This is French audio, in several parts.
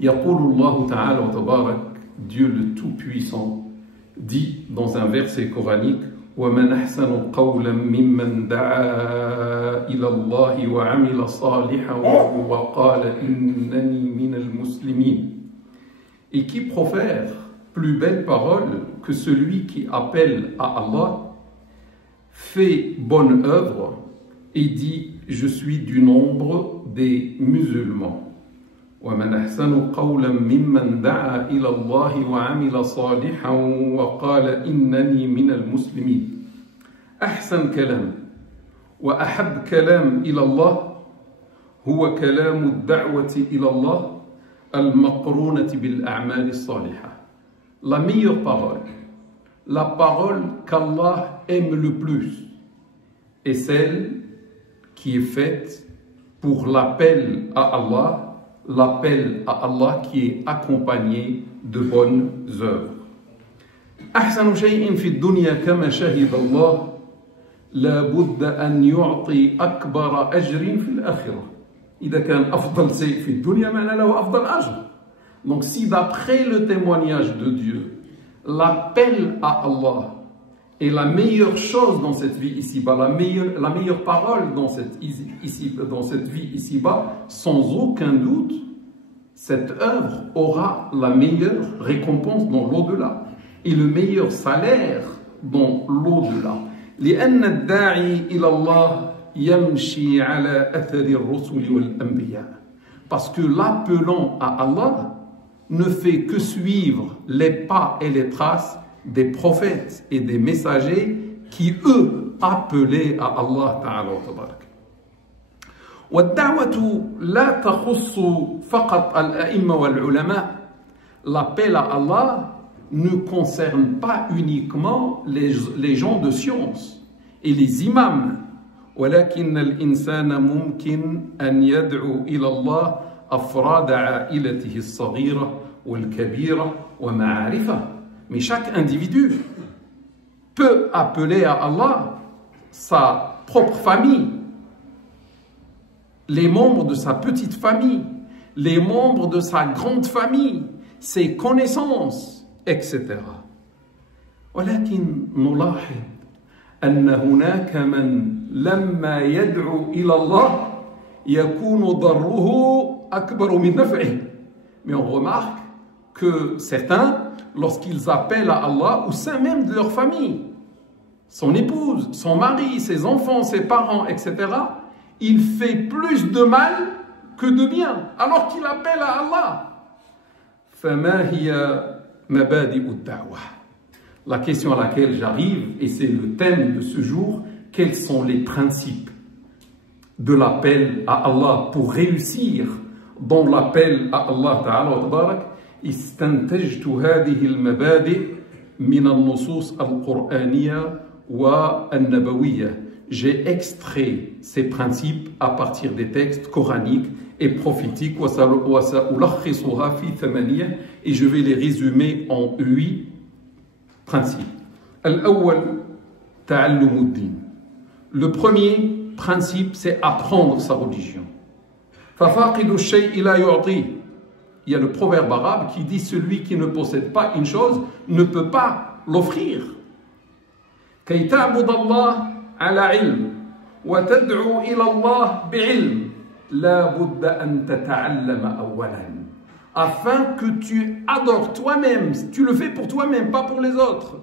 يقول الله تعالى وتبارك, Dieu le Tout-Puissant, dit dans un verset coranique, وَمَنْ أَحْسَنُ قَوْلًا مِمَّنْ دَعَا إِلَى اللَّهِ وَعَمِلَ صَالِحًا وَقَالَ إِنَّنِي مِنَ الْمُسْلِمِينَ. Et qui profère plus belle parole que celui qui appelle à Allah, fait bonne œuvre et dit je suis du nombre des musulmans. وَمَنْ أَحْسَنُ قَوْلًا مِمَّنْ دَعَا إِلَى اللَّهِ وَعَمِلَ صَالِحًا وَقَالَ إِنَّنِي مِنَ الْمُسْلِمِينَ. أحسن كلام وأحب كلام إلى الله هو كلام الدعوة إلى الله المقرونة بالأعمال الصالحة. La meilleure parole, la parole qu'Allah aime le plus, est celle qui est faite pour l'appel à Allah, l'appel à Allah qui est accompagné de bonnes œuvres. أحسن شيء في الدنيا كما شهد الله لا بد أن يعطي أكبر أجر في الآخرة. إذا كان أفضل شيء في الدنيا معنى له أفضل أجر. Donc si d'après le témoignage de Dieu, l'appel à Allah est la meilleure chose dans cette vie ici-bas, la meilleure parole dans cette vie ici-bas, sans aucun doute, cette œuvre aura la meilleure récompense dans l'au-delà et le meilleur salaire dans l'au-delà. لأن الداعي إلى الله يمشي على أثر الرسل والأنبياء. Parce que l'appelant à Allah ne fait que suivre les pas et les traces des prophètes et des messagers qui, eux, appelaient à Allah Ta'ala wa Tabarak. والدعوة لا تخص فقط الأئمة والعلماء. L'appel à Allah ne concerne pas uniquement les gens de science et les imams. ولكن الإنسان ممكن أن يدعو إلى الله أفراد عائلته الصغيرة والكبيرة ومعارفه. Mais chaque individu peut appeler à Allah sa propre famille, les membres de sa petite famille, les membres de sa grande famille, ses connaissances, etc. ولكن نلاحظ أن هناك من لما يدعو إلى الله يكون ضره أكبر من نفعه. Mais on remarque que certains, lorsqu'ils appellent à Allah au sein même de leur famille, son épouse, son mari, ses enfants, ses parents, etc., il fait plus de mal que de bien, alors qu'il appelle à Allah. فما هي مبادئ الدعوة? La question à laquelle j'arrive, et c'est le thème de ce jour, quels sont les principes de l'appel à Allah pour réussir dans l'appel à Allah Ta'ala wa Tabarak? استنتجت هذه المبادئ من النصوص القرآنية والنبوية. J'ai extrait ces principes à partir des textes coraniques et prophétiques وسألخصها في 8 et je vais les résumer en 8 principes. الأول تعلم الدين. Le premier principe, c'est apprendre sa religion. ففاقد الشيء لا يعطيه. Il y a le proverbe arabe qui dit celui qui ne possède pas une chose ne peut pas l'offrir. كي تعبد الله على علم وتدعو إلى الله بعلم لا بد أن تتعلم أولا. Afin que tu adores toi-même, tu le fais pour toi-même, pas pour les autres.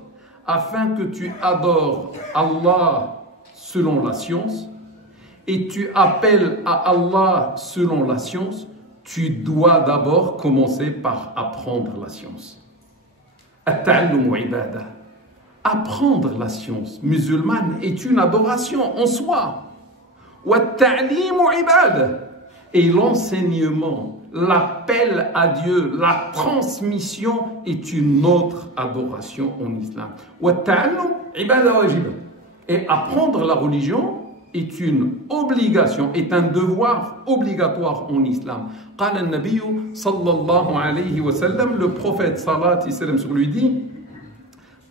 Afin que tu adores Allah selon la science et tu appelles à Allah selon la science, tu dois d'abord commencer par apprendre la science. At-ta'allum ibada. Apprendre la science musulmane est une adoration en soi. Wat-ta'lim ibada. Et l'enseignement, l'appel à Dieu, la transmission est une autre adoration en islam. Wat-ta'allum ibada wajiba. Et apprendre la religion est une obligation, est un devoir obligatoire en islam. قال النبي صلى الله عليه وسلم, le prophète salat et salam sur lui dit,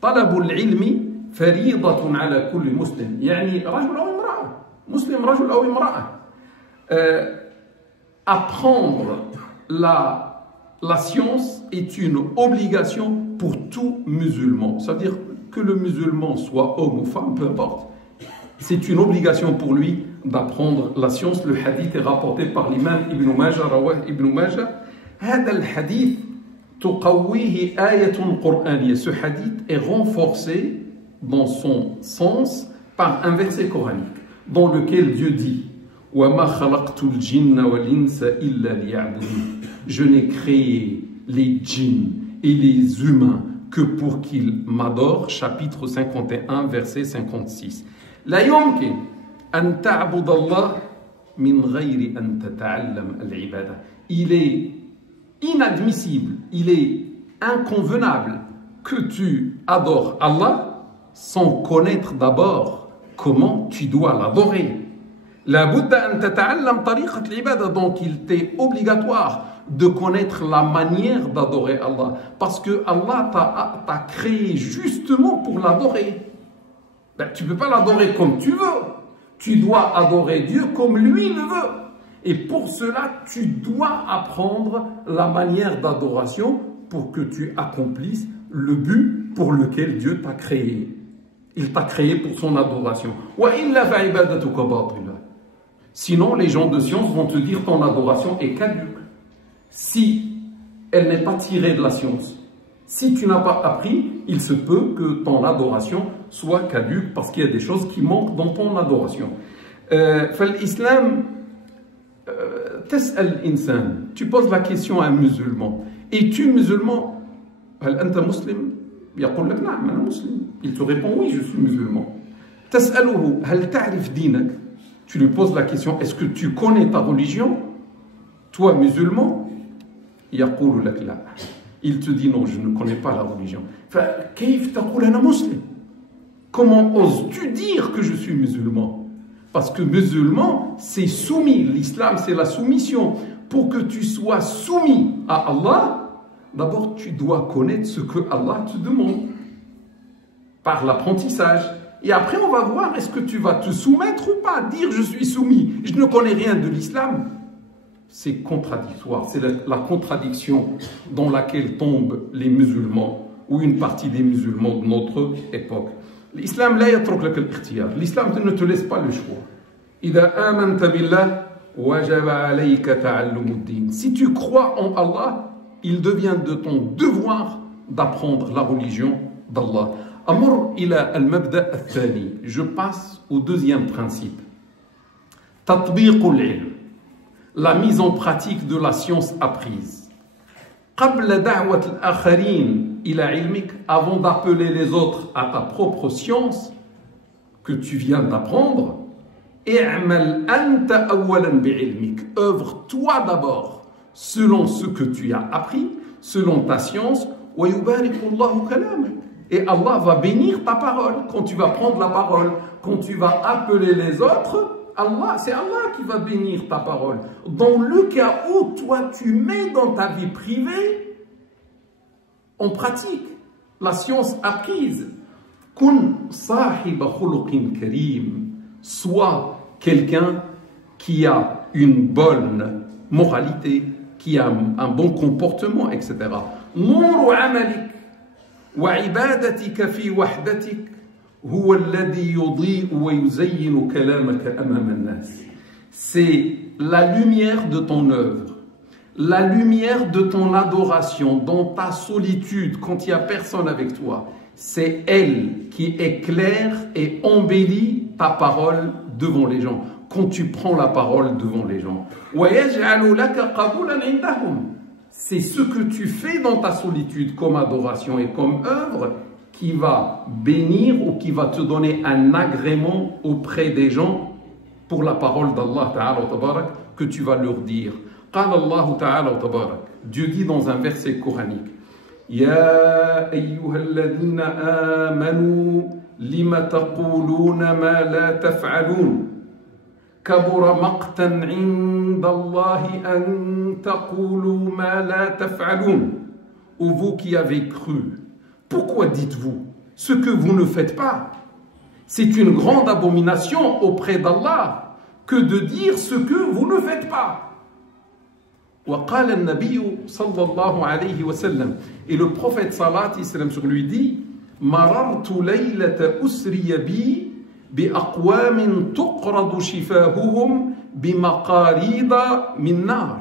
طلب العلم فريضة على كل مسلم. يعني رجل أو امرأة, مسلم رجل أو امرأة. Apprendre la la science est une obligation pour tout musulman. C'est-à-dire que le musulman soit homme ou femme, peu importe. C'est une obligation pour lui d'apprendre la science. Le hadith est rapporté par l'imam Ibn Majah, Rawah Ibn Majah. هذا الحديث تقويه آية قرآنية. Ce hadith est renforcé dans son sens par un verset coranique dans lequel Dieu dit وَمَا خَلَقْتُ الْجِنَّ وَالْإِنسَ إِلَّا لِيَعْبُدُونِ. Je n'ai créé les djinns et les humains que pour qu'ils m'adorent. Chapitre 51, verset 56. لا يمكن أن تعبد الله من غير أن تتعلم العبادة. Il est inadmissible, il est inconvenable que tu adores Allah sans connaître d'abord comment tu dois l'adorer. La Bouddha an tata'allam tariqat l'ibada, donc il t'est obligatoire de connaître la manière d'adorer Allah, parce que Allah t'a créé justement pour l'adorer. Ben, tu ne peux pas l'adorer comme tu veux, tu dois adorer Dieu comme lui le veut. Et pour cela, tu dois apprendre la manière d'adoration pour que tu accomplisses le but pour lequel Dieu t'a créé. Il t'a créé pour son adoration. Sinon, les gens de science vont te dire ton adoration est caduque. Si elle n'est pas tirée de la science, si tu n'as pas appris, il se peut que ton adoration soit caduque parce qu'il y a des choses qui manquent dans ton adoration. L'islam, tu poses la question à un musulman. Es-tu musulman? Il te répond oui, je suis musulman. Tu lui poses la question, est-ce que tu connais ta religion? Toi, musulman, il te dit non, je ne connais pas la religion. Comment oses-tu dire que je suis musulman? Parce que musulman, c'est soumis. L'islam, c'est la soumission. Pour que tu sois soumis à Allah, d'abord, tu dois connaître ce que Allah te demande par l'apprentissage. Et après, on va voir, est-ce que tu vas te soumettre ou pas? Dire je suis soumis, je ne connais rien de l'islam, c'est contradictoire. C'est la contradiction dans laquelle tombent les musulmans ou une partie des musulmans de notre époque. L'islam, l'islam ne te laisse pas le choix. Si tu crois en Allah, il devient de ton devoir d'apprendre la religion d'Allah. Je passe au deuxième principe. La mise en pratique de la science apprise. Avant d'appeler les autres à ta propre science que tu viens d'apprendre, œuvre toi d'abord selon ce que tu as appris, selon ta science, et Allah va bénir ta parole quand tu vas prendre la parole, quand tu vas appeler les autres. C'est Allah qui va bénir ta parole. Dans le cas où toi tu mets dans ta vie privée en pratique la science apprise, sois quelqu'un qui a une bonne moralité, qui a un bon comportement, etc. وعبادتك في وحدتك هو الذي يضيء ويزين كلامك أمام الناس. C'est la lumière de ton œuvre, la lumière de ton adoration dans ta solitude quand il n'y a personne avec toi. C'est elle qui éclaire et embellit ta parole devant les gens, quand tu prends la parole devant les gens. ويجعل لك قبولا عندهم. C'est ce que tu fais dans ta solitude comme adoration et comme œuvre qui va bénir ou qui va te donner un agrément auprès des gens pour la parole d'Allah Ta'ala wa Tabarak que tu vas leur dire. قال الله تعالى وتبارك. Dieu dit dans un verset coranique, يا أيها الذين آمنوا لم تقولون ما لا تفعلون كبر مقتا عند الله أن تقولوا ما لا تفعلون. Ô vous qui avez cru, pourquoi dites-vous ce que vous ne faites pas? C'est une grande abomination auprès d'Allah que de dire ce que vous ne faites pas. وقال النبي صلى الله عليه وسلم et le prophète salat islam sur lui dit مررت ليلة أسري بي بأقوام تقرض شفاههم بمقاريض من نار.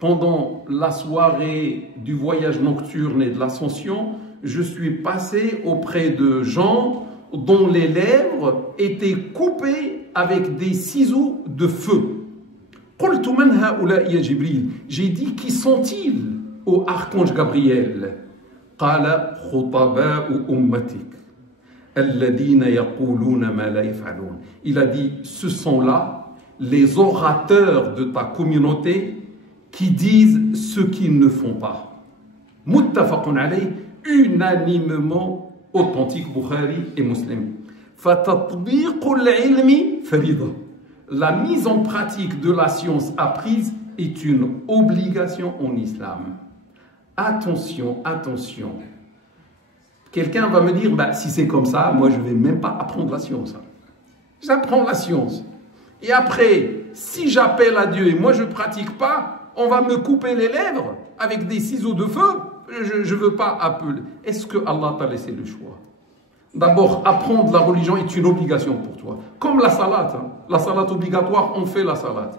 Pendant la soirée du voyage nocturne et de l'ascension, je suis passé auprès de gens dont les lèvres étaient coupées avec des ciseaux de feu. قلت من هؤلاء يا جبريل. J'ai dit qui sont-ils ô archange Gabriel? قال خطباء أمتك الذين يقولون ما لا يفعلون. Il a dit ce sont là les orateurs de ta communauté qui disent ce qu'ils ne font pas. Muttafaqun alayh, unanimement authentique Bukhari et Muslim. Fatatbiqul ilmi farida. La mise en pratique de la science apprise est une obligation en islam. Attention, attention. Quelqu'un va me dire, bah, si c'est comme ça, moi je ne vais même pas apprendre la science. J'apprends la science. Et après, si j'appelle à Dieu et moi je ne pratique pas, on va me couper les lèvres avec des ciseaux de feu. Je ne veux pas appeler. Est-ce que Allah t'a laissé le choix? D'abord, apprendre la religion est une obligation pour toi. Comme la salat. Hein. La salat obligatoire, on fait la salat.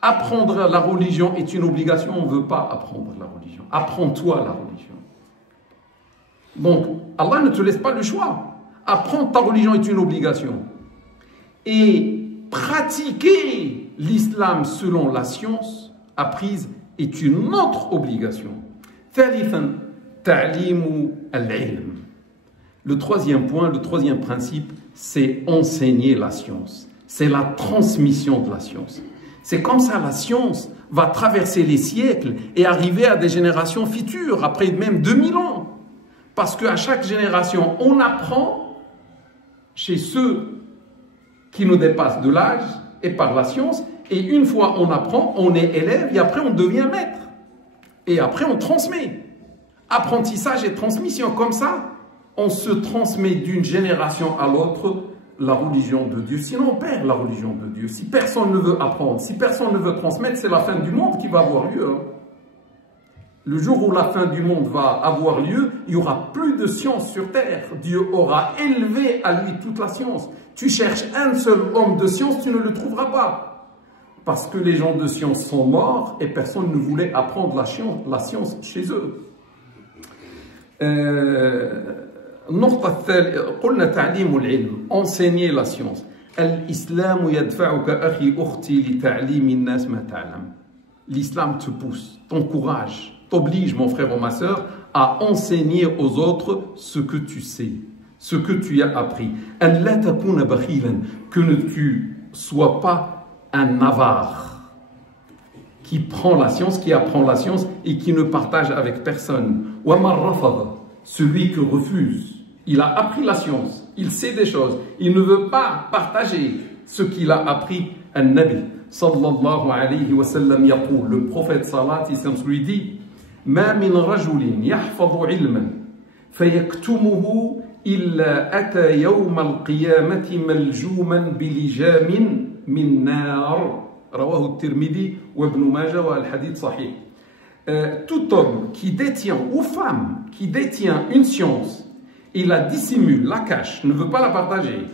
Apprendre la religion est une obligation, on ne veut pas apprendre la religion. Apprends-toi la religion. Donc, Allah ne te laisse pas le choix. Apprendre ta religion est une obligation. Et pratiquer l'islam selon la science apprise est une autre obligation. ثالثاً تعليم العلم. Le troisième point, le troisième principe, c'est enseigner la science. C'est la transmission de la science. C'est comme ça la science va traverser les siècles et arriver à des générations futures, après même 2000 ans. Parce qu'à chaque génération, on apprend chez ceux qui nous dépassent de l'âge et par la science. Et une fois on apprend, on est élève et après on devient maître. Et après on transmet. Apprentissage et transmission, comme ça, on se transmet d'une génération à l'autre la religion de Dieu. Sinon, on perd la religion de Dieu. Si personne ne veut apprendre, si personne ne veut transmettre, c'est la fin du monde qui va avoir lieu. Le jour où la fin du monde va avoir lieu, il n'y aura plus de science sur terre. Dieu aura élevé à lui toute la science. Tu cherches un seul homme de science, tu ne le trouveras pas. Parce que les gens de science sont morts et personne ne voulait apprendre la science chez eux. النقطة الثالثة قلنا تعليم العلم enseigner la science. الإسلام يدفعك أخي أختي لتعليم الناس ما تعلم. L'islam te pousse, t'encourage, t'oblige mon frère ou ma sœur à enseigner aux autres ce que tu sais, ce que tu as appris. أن لا تكون بخيلا, que ne tu sois pas un avare qui prend la science, qui apprend la science et qui ne partage avec personne. ومن رفض, celui que refuse. Il a appris la science, il sait des choses, il ne veut pas partager ce qu'il a appris. An-Nabi sallallahu alayhi wa sallam yaqul, le prophète salat islam lui dit ma min rajulin yahfadhu ilman fayaktumuhu illa ata yawm al-qiyamati maljuman bilijamin min nar. Rawahu at-Tirmidhi wa Ibn Majah wa al-hadith sahih. Tout homme qui détient, ou femme qui détient une science et la dissimule, la cache, ne veut pas la partager,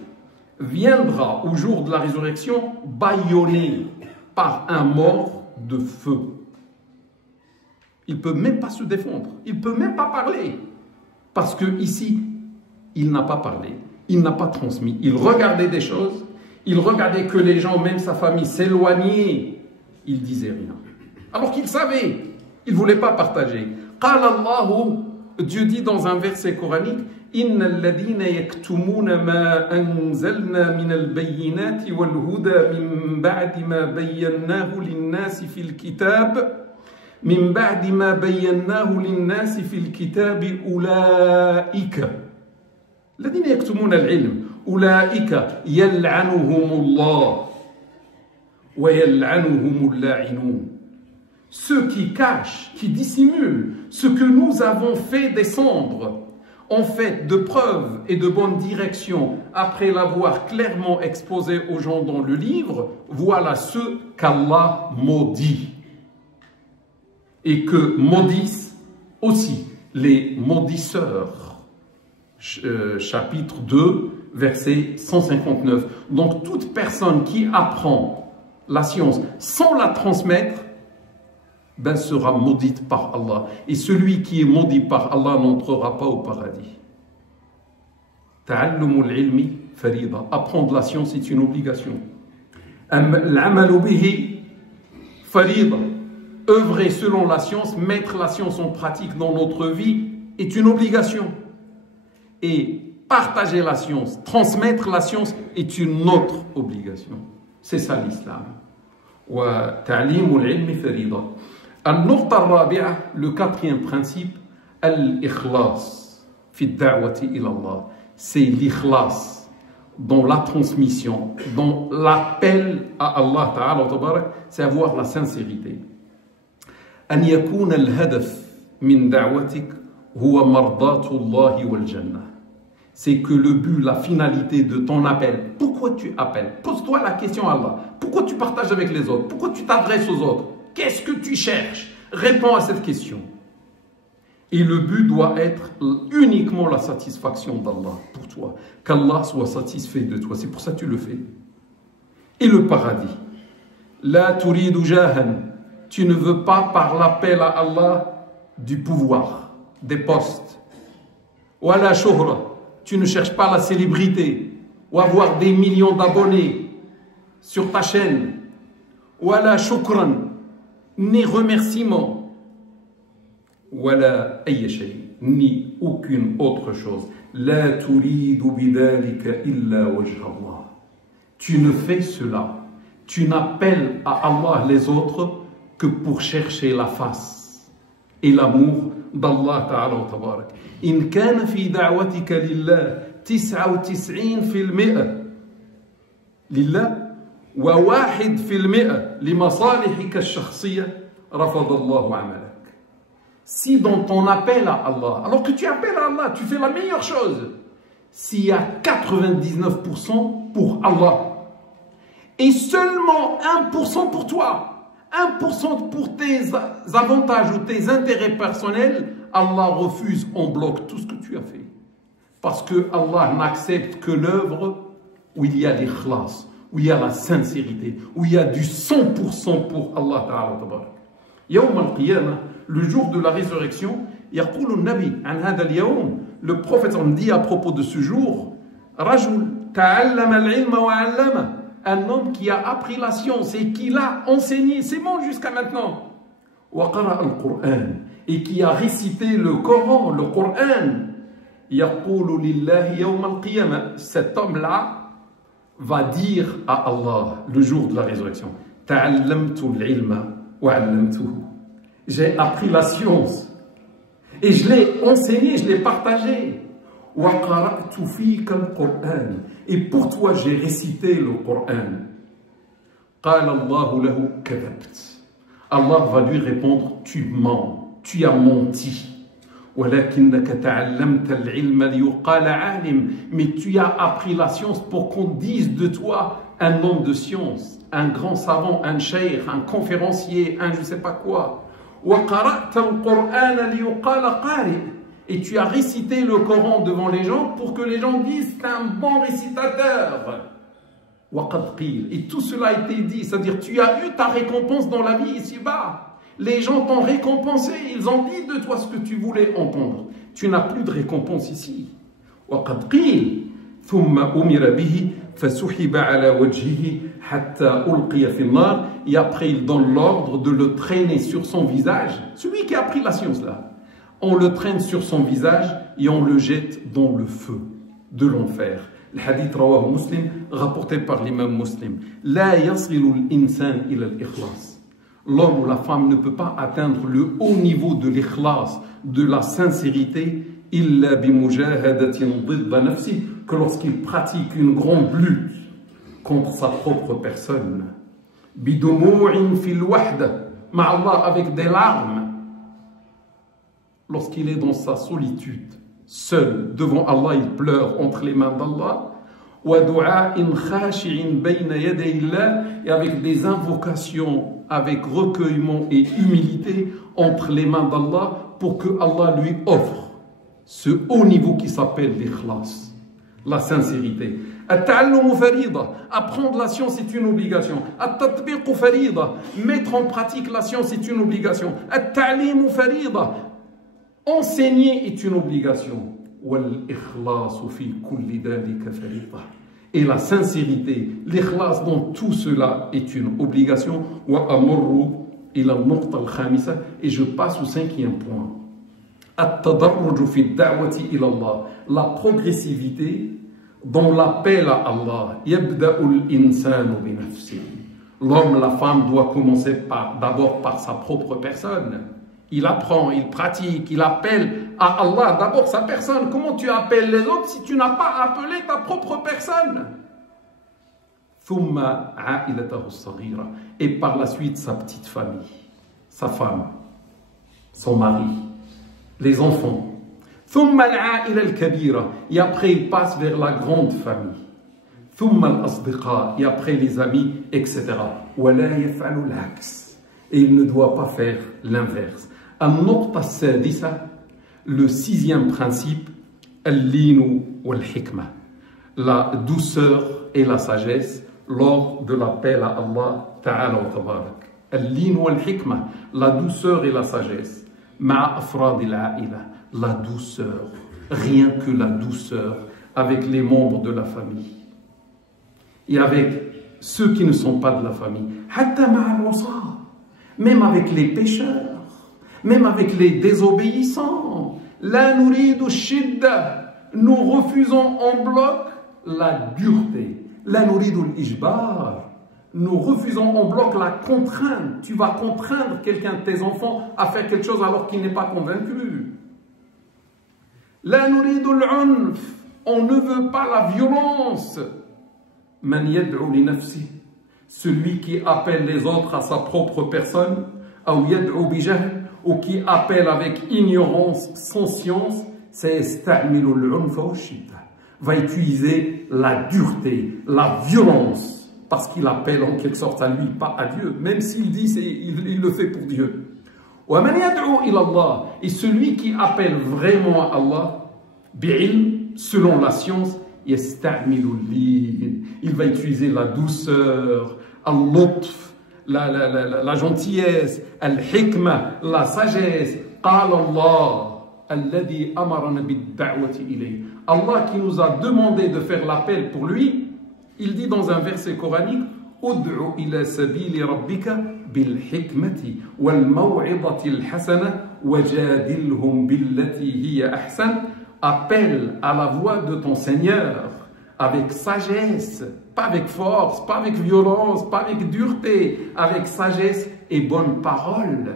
viendra au jour de la résurrection bâillonné par un mort de feu. Il ne peut même pas se défendre, il ne peut même pas parler. Parce que ici, il n'a pas parlé, il n'a pas transmis. Il regardait des choses, il regardait que les gens, même sa famille, s'éloignaient. Il disait rien. Alors qu'il savait. Il ne voulait pas partager. Dieu dit dans un verset coranique إن الذين يكتمون ما أنزلنا من البينات والهدى من بعد ما بيناه للناس في الكتاب من بعد ما بيناه للناس في الكتاب أولئك الذين يكتمون العلم أولئك يلعنهم الله ويلعنهم اللاعنون. Ceux qui cachent, qui dissimulent ce que nous avons fait descendre en fait de preuves et de bonnes directions après l'avoir clairement exposé aux gens dans le livre, voilà ceux qu'Allah maudit. et que maudissent aussi les maudisseurs. Chapitre 2, verset 159. Donc toute personne qui apprend la science sans la transmettre, ben, sera maudite par Allah. Et celui qui est maudit par Allah n'entrera pas au paradis. Ta'allumul ilmi farida. Apprendre la science est une obligation. L'amalu bihi farida. Œuvrer selon la science, mettre la science en pratique dans notre vie est une obligation. Et partager la science, transmettre la science est une autre obligation. C'est ça l'islam. Wa ta'limul ilmi farida. النقطة الرابعة, le quatrième principe, al-ikhlas fi da'wati ila Allah. C'est l'ikhlas dans la transmission, dans l'appel à Allah Ta'ala, c'est avoir la sincérité. أن يكون الهدف من دعوتك هو مرضاة الله والجنة. C'est que le but, la finalité de ton appel, pourquoi tu appelles? Pose-toi la question à Allah. Pourquoi tu partages avec les autres? Pourquoi tu t'adresses aux autres? Qu'est-ce que tu cherches? Réponds à cette question. Et le but doit être uniquement la satisfaction d'Allah pour toi. Qu'Allah soit satisfait de toi. C'est pour ça que tu le fais. Et le paradis. La turidu jahan. Tu ne veux pas par l'appel à Allah du pouvoir, des postes. Ou la shuhra. Tu ne cherches pas la célébrité ou avoir des millions d'abonnés sur ta chaîne. Ou la shukran. Ni remerciement, wala ayya shay, ni aucune autre chose. La turidu bidhalika illa wajha Allah. Tu ne fais cela, tu n'appelles à Allah les autres que pour chercher la face et l'amour d'Allah Ta'ala wa Tabarak. In kana fi da'watika lillah 99% lillah و1% لمصالحك الشخصية رفض الله عملك. Si dans ton appel à Allah, alors que tu appelles à Allah, tu fais la meilleure chose, s'il y a 99% pour Allah et seulement 1% pour toi, 1% pour tes avantages ou tes intérêts personnels, Allah refuse en bloc tout ce que tu as fait. Parce que Allah n'accepte que l'œuvre où il y a l'ikhlas, où il y a la sincérité, où il y a du 100% pour Allah Ta'ala. Yawm al-Qiyamah, le jour de la résurrection, يقول النبي عن هذا اليوم, le prophète dit à propos de ce jour, رجل تعلم العلم وعلمه, un homme qui a appris la science et qui l'a enseigné, c'est bon jusqu'à maintenant, وقرأ القرآن, et qui a récité le Coran, le Coran, يقول لله يوم القيامة, cet homme-là va dire à Allah le jour de la résurrection, ta'allamtu al-ilma wa 'allamtuhu. J'ai appris la science et je l'ai enseigné, je l'ai partagé. Wa qara'tu fika al-Qur'an, et pour toi j'ai récité le Coran. Qala Allahu lahu kadhabt. Allah va lui répondre, tu mens, tu as menti. ولكنك تعلمت العلم ليقال عالم, mais tu as appris la science pour qu'on dise de toi un homme de science, un grand savant, un cheikh, un conférencier, un je ne sais pas quoi. وقرأت القرآن ليقال قارئ, et tu as récité le Coran devant les gens pour que les gens disent c'est un bon récitateur. وقد قيل, et tout cela a été dit, c'est-à-dire tu as eu ta récompense dans la vie ici-bas. Les gens t'ont récompensé, ils ont dit de toi ce que tu voulais entendre. Tu n'as plus de récompense ici. وقد قيل ثم أمر به فسحب على وجهه حتى ألقي في النار, et après il donne l'ordre de le traîner sur son visage, celui qui a appris la science là. On le traîne sur son visage et on le jette dans le feu de l'enfer. Le hadith رواه مسلم, rapporté par l'imam Muslim. لا يصل الإنسان إلى الإخلاص. L'homme ou la femme ne peut pas atteindre le haut niveau de l'ikhlas, de la sincérité, illa bimujahadatin didda nafsi, que lorsqu'il pratique une grande lutte contre sa propre personne. Bidumu'in fil wahda, ma'allah, avec des larmes, lorsqu'il est dans sa solitude, seul devant Allah, il pleure entre les mains d'Allah. Wa du'a'in khashi'in bayna yaday Allah, et avec des invocations avec recueillement et humilité entre les mains d'Allah pour que Allah lui offre ce haut niveau qui s'appelle l'ikhlas, la sincérité. At-ta'allumu farida, apprendre la science est une obligation. At-tatbiqu farida, mettre en pratique la science est une obligation. At-ta'limu farida, enseigner est une obligation. Wal-ikhlasu fi kulli dhalika farida. Et la sincérité, l'ikhlas dans tout cela est une obligation. Wa amurru ila al-nuqta al-khamisa, et je passe au cinquième point. At-tadarruj fi ad-da'wati ila Allah, la progressivité dans l'appel à Allah. Yabda'u al-insanu bi nafsihi. L'homme, la femme doit commencer d'abord par sa propre personne. Il apprend, il pratique, il appelle à Allah d'abord sa personne. Comment tu appelles les autres si tu n'as pas appelé ta propre personne? Thumma a'ilatahu as-saghira, et par la suite sa petite famille, sa femme, son mari, les enfants. Thumma al-a'ila al-kabira, et après il passe vers la grande famille. Thumma al-asdiqa, et après les amis, etc. Wa la yaf'alu al-'aks, et il ne doit pas faire l'inverse. An-nuqta as-sadisa, le sixième principe, al-linu wal-hikma, la douceur et la sagesse lors de l'appel à Allah ta'ala wa tabarak. Al-linu wal-hikma, la douceur et la sagesse. Ma'a afrad al-a'ila, la douceur, rien que la douceur avec les membres de la famille et avec ceux qui ne sont pas de la famille. Hatta ma'a al-wasa, même avec les pécheurs, même avec les désobéissants. La nuridu shidda, nous refusons en bloc la dureté. La nuridu al-ijbar, nous refusons en bloc la contrainte. Tu vas contraindre quelqu'un de tes enfants à faire quelque chose alors qu'il n'est pas convaincu. La nuridu al-unf, on ne veut pas la violence. Man yad'u li nafsi, celui qui appelle les autres à sa propre personne, ou yad'u bi jahl, ou qui appelle avec ignorance, sans science, c'est sta'milu al-unfa wa shidda, va utiliser la dureté, la violence, parce qu'il appelle en quelque sorte à lui, pas à Dieu, même s'il dit il le fait pour Dieu. Wa man yad'u ila Allah, et celui qui appelle vraiment à Allah, bi'ilm, selon la science, yasta'milu al-lin, il va utiliser la douceur, al-lutf, la gentillesse, al-hikma, la sagesse. Qala Allah, alladhi amarana bid-da'wati ilayhi. Allah qui nous a demandé de faire l'appel pour lui, il dit dans un verset coranique, ud'u ila sabili rabbika bil-hikmati wal-maw'idati al-hasana wajadilhum billati hiya ahsan. Appelle à la voix de ton Seigneur avec sagesse, pas avec force, pas avec violence, pas avec dureté, avec sagesse et bonne parole.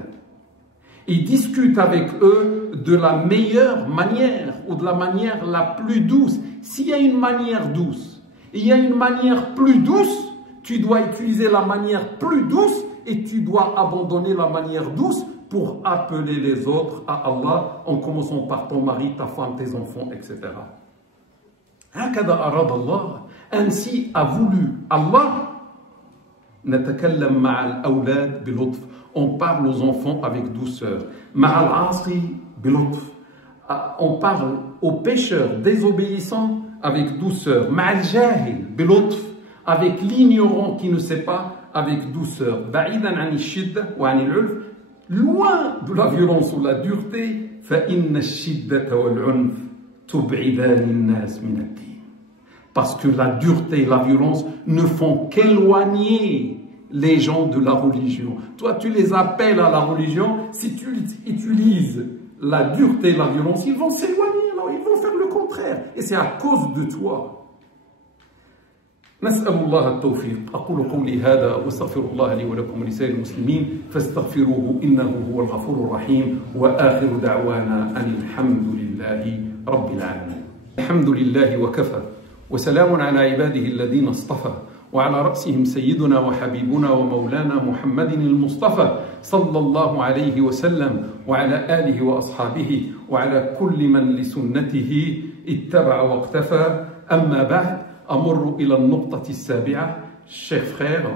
Et discute avec eux de la meilleure manière ou de la manière la plus douce. S'il y a une manière douce et il y a une manière plus douce, tu dois utiliser la manière plus douce et tu dois abandonner la manière douce pour appeler les autres à Allah, en commençant par ton mari, ta femme, tes enfants, etc. Ainsi a voulu Allah. On parle aux enfants avec douceur. On parle aux pécheurs désobéissants avec douceur. Avec l'ignorant qui ne sait pas, avec douceur. Loin de la violence ou la dureté, parce que la dureté et la violence ne font qu'éloigner les gens de la religion. Toi, tu les appelles à la religion, si tu utilises la dureté et la violence, ils vont s'éloigner, ils vont faire le contraire. Et c'est à cause de toi. نسأل الله التوفيق. أقول قولي هذا واستغفر الله لي ولكم ولسائر المسلمين فاستغفروه إنه هو الغفور الرحيم وآخر دعوانا أن الحمد لله رب العالمين. الحمد لله وكفى وسلام على عباده الذين اصطفى وعلى رأسهم سيدنا وحبيبنا ومولانا محمد المصطفى صلى الله عليه وسلم وعلى آله وأصحابه وعلى كل من لسنته اتبع واقتفى. أما بعد, أمر إلى النقطة السابعة. Chers frères,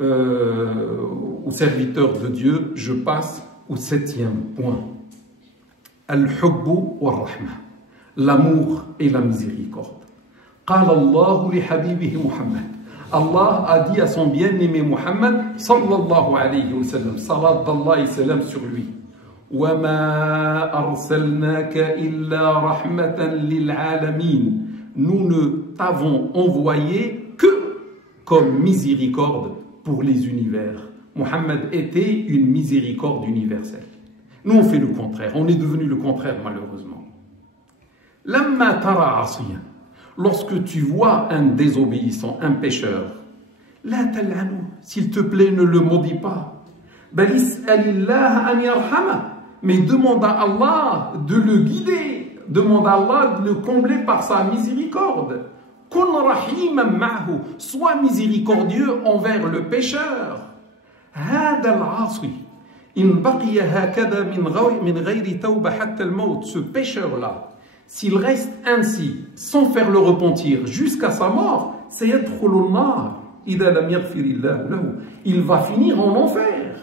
aux serviteurs de Dieu, je passe au 7e point. Al-hubbu wa-rahma, l'amour et la miséricorde. قال الله لحبيبه محمد. Allah a dit à son bien-aimé Muhammad sallallahu alayhi wa sallam, salat d'Allah et salam sur lui. وَمَا أَرْسَلْنَاكَ إِلَّا رَحْمَةً لِلْعَالَمِينَ. Nous ne t'avons envoyé que comme miséricorde pour les univers. Muhammad était une miséricorde universelle. Nous on fait le contraire, on est devenu le contraire malheureusement. لَمَّا تَرَى عَصِيًا. Lorsque tu vois un désobéissant, un pécheur, la tal'anu, s'il te plaît, ne le maudis pas. Bal is'alillah an yarhama, mais demande à Allah de le guider, demande à Allah de le combler par sa miséricorde. Kun rahiman ma'hu, sois miséricordieux envers le pécheur. Hada al-'asi, in baqiya hakada min ghayri tawba hatta al-maut, ce pécheur-là, s'il reste ainsi, sans faire le repentir jusqu'à sa mort, il va finir en enfer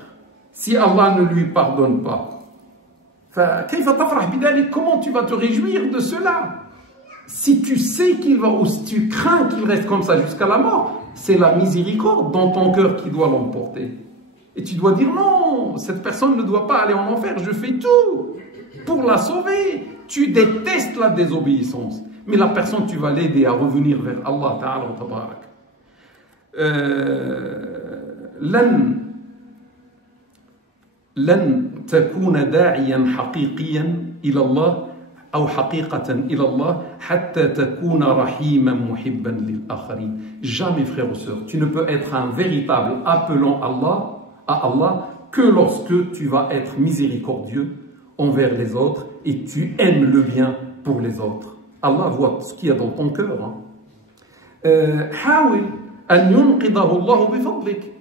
si Allah ne lui pardonne pas. Comment tu vas te réjouir de cela? Si tu sais qu'il va, ou si tu crains qu'il reste comme ça jusqu'à la mort, c'est la miséricorde dans ton cœur qui doit l'emporter. Et tu dois dire non, cette personne ne doit pas aller en enfer, je fais tout pour la sauver. Tu détestes la désobéissance, mais la personne, tu vas l'aider à revenir vers Allah Ta'ala wa Tabarak. لن تكون داعيا حقيقيا إلى الله أو حقيقة إلى الله حتى تكون رحيما محبا للآخرين. Jamais, frères ou sœurs, tu ne peux être un véritable appelant à Allah que lorsque tu vas être miséricordieux envers les autres et tu aimes le bien pour les autres. Allah voit ce qu'il y a dans ton cœur.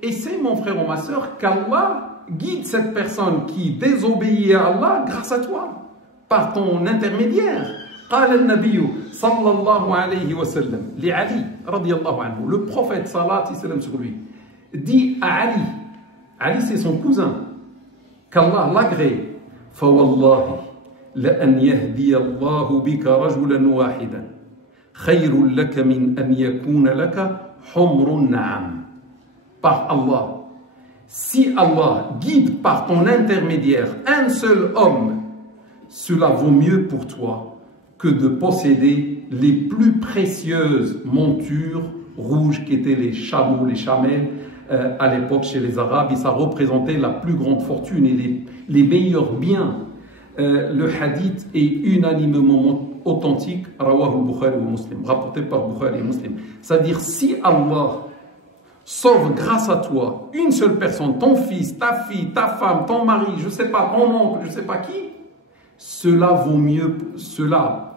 Essaie, mon frère ou ma soeur, qu'Allah guide cette personne qui désobéit à Allah grâce à toi, par ton intermédiaire. قال النبي صلى الله عليه وسلم لعلي رضي الله عنه, le prophète salat et salam sur lui, dit à Ali, Ali c'est son cousin, qu'Allah l'agrée, فوالله لأن يهدي الله بك رجلا واحدا خير لك من أن يكون لك حمر النعم. Par Allah, si Allah guide par ton intermédiaire un seul homme, cela vaut mieux pour toi que de posséder les plus précieuses montures rouges qu'étaient les chameaux, les chamelles à l'époque chez les Arabes, et ça représentait la plus grande fortune et les meilleurs biens. Le hadith est unanimement authentique, rawahu al-Bukhari wa Muslim, rapporté par Bukhari et Muslim. C'est-à-dire, si Allah sauve grâce à toi une seule personne, ton fils, ta fille, ta femme, ton mari, je ne sais pas, ton oncle, je ne sais pas qui, cela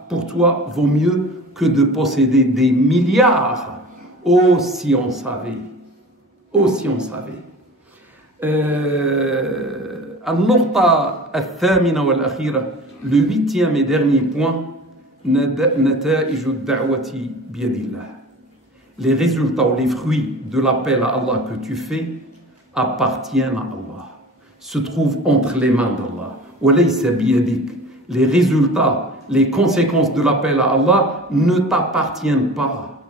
pour toi vaut mieux que de posséder des milliards. Oh, si on savait. Oh, si on savait. النقطة الثامنة والأخيرة, le 8e et dernier point, نتائج الدعوة بيد الله. Les résultats ou les fruits de l'appel à Allah que tu fais appartiennent à Allah, se trouvent entre les mains d'Allah. وَلَيْسَ بِيَدِكَ. Les résultats, les conséquences de l'appel à Allah ne t'appartiennent pas.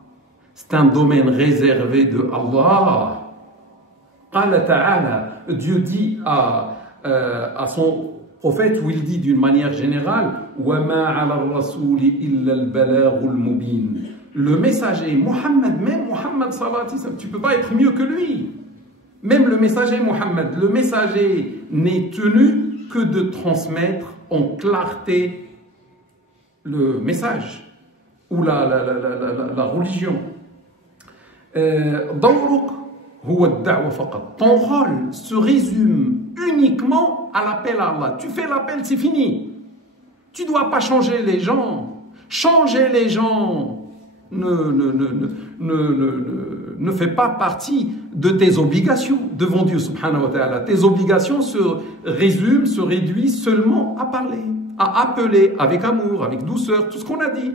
C'est un domaine réservé de Allah. قال تعالى, Dieu dit à son prophète, où il dit d'une manière générale, وَمَا عَلَى الرَّسُولِ إِلَّا الْبَلَاغُ الْمُبِينَ. Le messager, Muhammad, même Muhammad sallallahu alayhi wa sallam, tu ne peux pas être mieux que lui. Même le messager Muhammad, le messager n'est tenu que de transmettre en clarté le message ou la religion. Ton rôle se résume uniquement à l'appel à Allah. Tu fais l'appel, c'est fini. Tu ne dois pas changer les gens. Changer les gens ne fait pas partie de tes obligations devant Dieu subhanahu wa ta'ala. Tes obligations se résument, se réduisent seulement à parler, à appeler avec amour, avec douceur, tout ce qu'on a dit.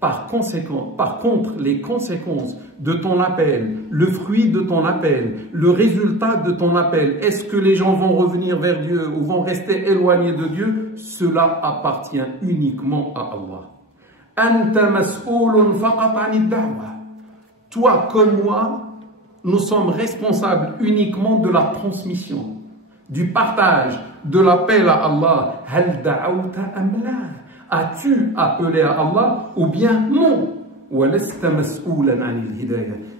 Par contre, les conséquences de ton appel, le fruit de ton appel, le résultat de ton appel, est-ce que les gens vont revenir vers Dieu ou vont rester éloignés de Dieu? Cela appartient uniquement à Allah. Anta mas'oulun faqat 'ani ad-da'wa. Toi comme moi, nous sommes responsables uniquement de la transmission, du partage, de l'appel à Allah. Hal da'awta am la? As-tu appelé à Allah ou bien non?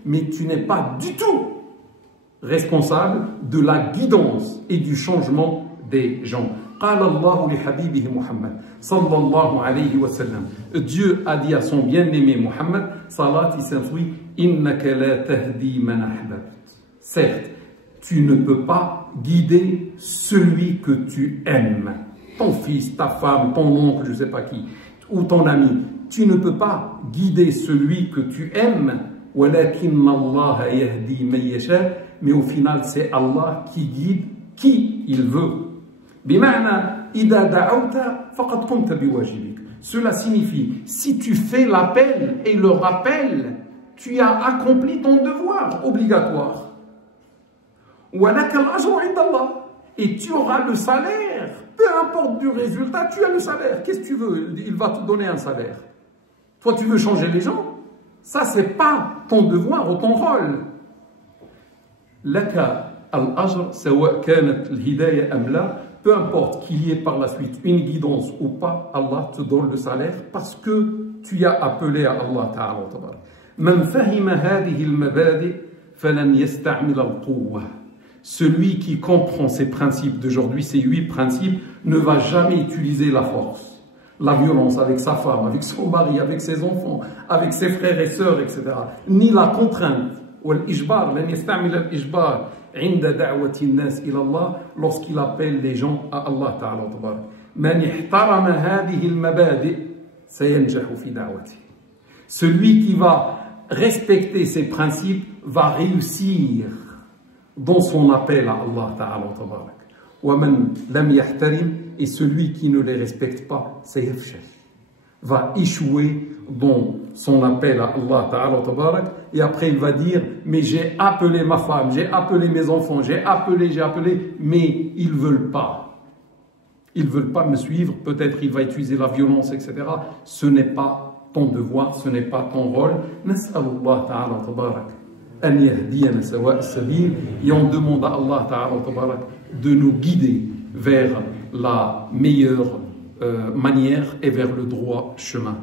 Mais tu n'es pas du tout responsable de la guidance et du changement des gens. Dieu a dit à son bien-aimé Muhammad, salat et s'instruit, innaka la tahdi man ahbabt. Certes, tu ne peux pas guider celui que tu aimes. Ton fils, ta femme, ton oncle, je ne sais pas qui, ou ton ami. Tu ne peux pas guider celui que tu aimes. Mais au final, c'est Allah qui guide qui il veut. Cela signifie, si tu fais l'appel et le rappel, tu as accompli ton devoir obligatoire. Et tu auras le salaire. Peu importe du résultat, tu as le salaire. Qu'est-ce que tu veux? Il va te donner un salaire. Toi, tu veux changer les gens? Ça, c'est pas ton devoir ou ton rôle. Laka al-ajr, sawa kanat al-hidayah am la, peu importe qu'il y ait par la suite une guidance ou pas, Allah te donne le salaire parce que tu as appelé à Allah Ta'ala. Man fahima hadhihi al-mabadi falan yasta'mil al-quwwah. Celui qui comprend ces principes d'aujourd'hui, ces 8 principes, ne va jamais utiliser la force, la violence avec sa femme, avec son mari, avec ses enfants, avec ses frères et sœurs, etc. Ni la contrainte, lorsqu'il appelle les gens à Allah Ta'ala. Celui qui va respecter ces principes va réussir dans son appel à Allah Ta'ala. Et celui qui ne les respecte pas, va échouer dans son appel à Allah Ta'ala. Et après il va dire, mais j'ai appelé ma femme, j'ai appelé mes enfants, j'ai appelé, mais ils ne veulent pas. Ils ne veulent pas me suivre, peut-être il va utiliser la violence, etc. Ce n'est pas ton devoir, ce n'est pas ton rôle. Nas'alullah Ta'ala tabarak. Et on demande à Allah Ta'ala de nous guider vers la meilleure manière et vers le droit chemin.